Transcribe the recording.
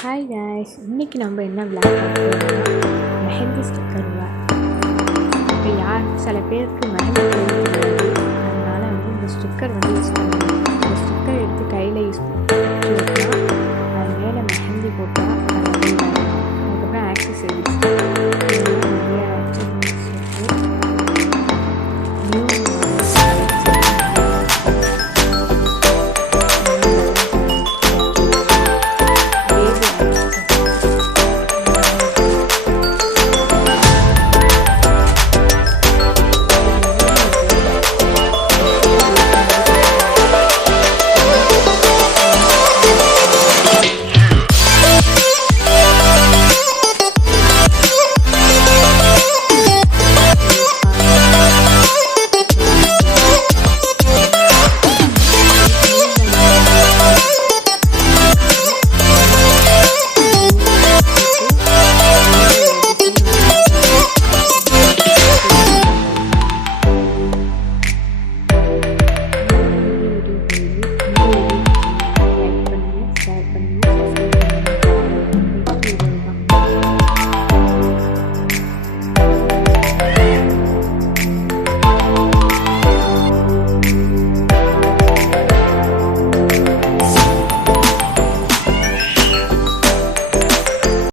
Hi guys, இன்னைக்கு நம்ம என்ன விளாக் பார்க்க மெஹந்தி ஸ்டிக்கர் விளாக். இப்போ சில பேருக்கு மெஹந்தி தெரியாது, அதனால் இந்த ஸ்டிக்கர் யூஸ் பண்ணுவோம். இந்த ஸ்டிக்கர் எடுத்து கையில் யூஸ் பண்ணி அது மேலே மெஹந்தி போட்டால்